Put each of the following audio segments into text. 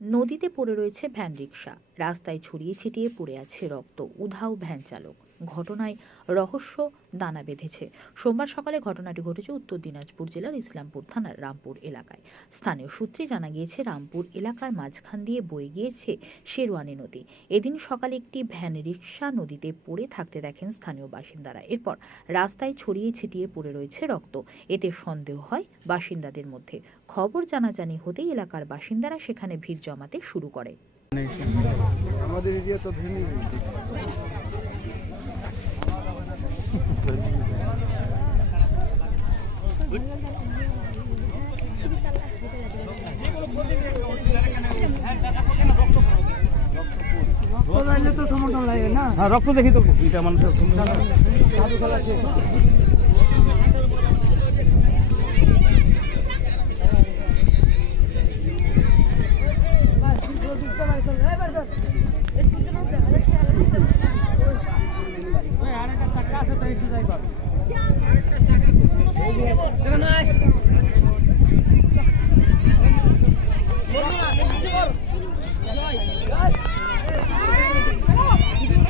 নদীতে পড়ে রয়েছে ভ্যান রিক্সা রাস্তায় ছড়িয়ে ছিটিয়ে পড়ে আছে রক্ত। উধাও ভ্যান চালক। ঘটনায় রহস্য দানা বেঁধেছে। সোমবার সকালে ঘটনাটি ঘটেছে উত্তর দিনাজপুর জেলার ইসলামপুর থানার রামপুর এলাকায়। স্থানীয় সূত্রে জানা গিয়েছে, রামপুর এলাকার মাঝখান দিয়ে বয়ে গিয়েছে শেরওয়ানি নদী। এদিন সকালে একটি ভ্যান রিক্সা নদীতে পড়ে থাকতে দেখেন স্থানীয় বাসিন্দারা। এরপর রাস্তায় ছড়িয়ে ছিটিয়ে পড়ে রয়েছে রক্ত। এতে সন্দেহ হয় বাসিন্দাদের মধ্যে। খবর জানাজানি হতেই এলাকার বাসিন্দারা সেখানে ভিড় জমাতে শুরু করে। আমাদের এরিয়া তো রক্ত দেখি তো এটা মানুষের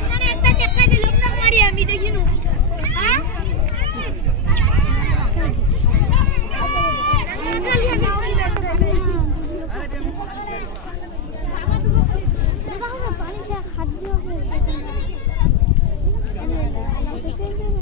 ওখানে একটা টেক্কা দিল না মারি আমি দেখিনি হ্যাঁ খাদ্য কিসকু সব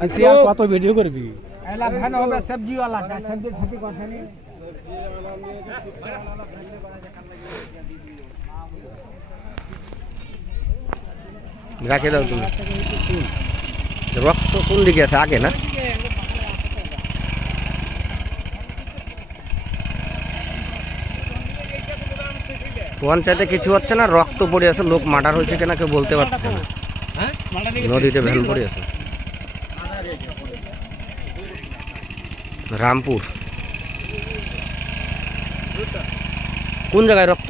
রাই দাও কত ভিডিও করবি এলা ভ্যান হবে সবজি वाला সবজি থাকি কথা নেই রাখে দাও তুমি রক্ত কোন দিকে আছে আগে না পঞ্চায়েতে কিছু হচ্ছে না, রক্ত পড়ে আছে, লোক মার্ডার হয়েছে কিনা কেউ বলতে পারছে না। নদীতে ভ্যান পড়ে আছে। রামপুর। কোন জায়গায় রক্ত?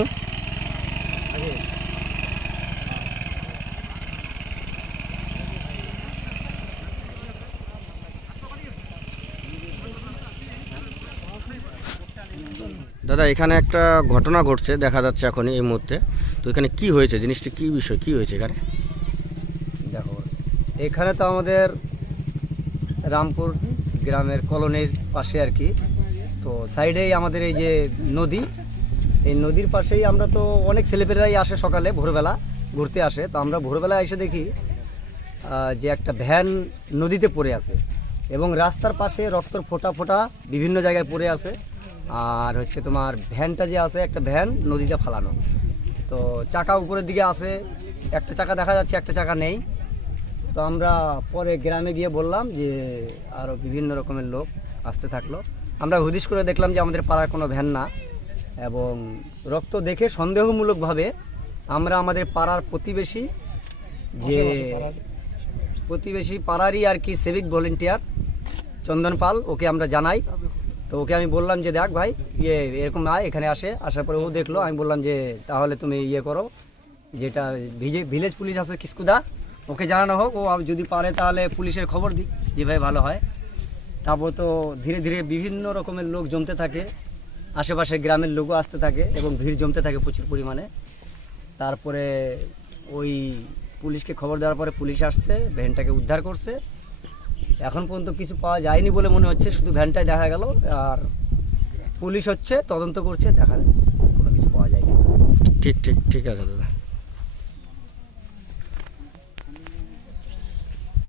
দাদা, এখানে একটা ঘটনা ঘটছে, দেখা যাচ্ছে এখন এই মুহূর্তে। তো এখানে কি হয়েছে? জিনিসটা কি বিষয়? কি হয়েছে এখানে? দেখো, এখানে তো আমাদের রামপুর গ্রামের কলোনির পাশে আর কি। তো সাইডেই আমাদের এই যে নদী, এই নদীর পাশেই আমরা তো অনেক ছেলেপেলেরাই আসে সকালে, ভোরবেলা ঘুরতে আসে। তো আমরা ভোরবেলা এসে দেখি যে একটা ভ্যান নদীতে পড়ে আছে এবং রাস্তার পাশে রক্তর ফোটা ফোটা বিভিন্ন জায়গায় পড়ে আছে। আর হচ্ছে তোমার ভ্যানটা যে আছে একটা ভ্যান নদীতে ফালানো। তো চাকা উপরের দিকে আছে একটা চাকা দেখা যাচ্ছে একটা চাকা নেই। তো আমরা পরে গ্রামে গিয়ে বললাম যে আরও বিভিন্ন রকমের লোক আসতে থাকল। আমরা হুদিশ করে দেখলাম যে আমাদের পাড়ার কোনো ভ্যান না এবং রক্ত দেখে সন্দেহমূলকভাবে আমরা আমাদের পাড়ার প্রতিবেশী যে প্রতিবেশী পাড়ারই আর কি সিভিক ভলেন্টিয়ার চন্দন পাল ওকে আমরা জানাই। তো ওকে আমি বললাম যে, দেখ ভাই ইয়ে এরকম আয়, এখানে আসে। আসার পরে ও দেখল, আমি বললাম যে, তাহলে তুমি ইয়ে করো, যেটা ভিজে, ভিলেজ পুলিশ আছে কিস্কুদা, ওকে জানানো হোক, ও যদি পারে তাহলে পুলিশের খবর দিই যে ভাই ভালো হয়। তারপর তো ধীরে ধীরে বিভিন্ন রকমের লোক জমতে থাকে, আশেপাশে গ্রামের লোকও আসতে থাকে এবং ভিড় জমতে থাকে প্রচুর পরিমাণে। তারপরে ওই পুলিশকে খবর দেওয়ার পরে পুলিশ আসছে, ভ্যানটাকে উদ্ধার করছে এখন পর্যন্ত কিছু পাওয়া যায়নি বলে মনে হচ্ছে, শুধু ভ্যানটাই দেখা গেল আর পুলিশ হচ্ছে, তদন্ত করছে, দেখা কোনো কিছু পাওয়া যায়নি ঠিক ঠিক ঠিক আছে দাদা।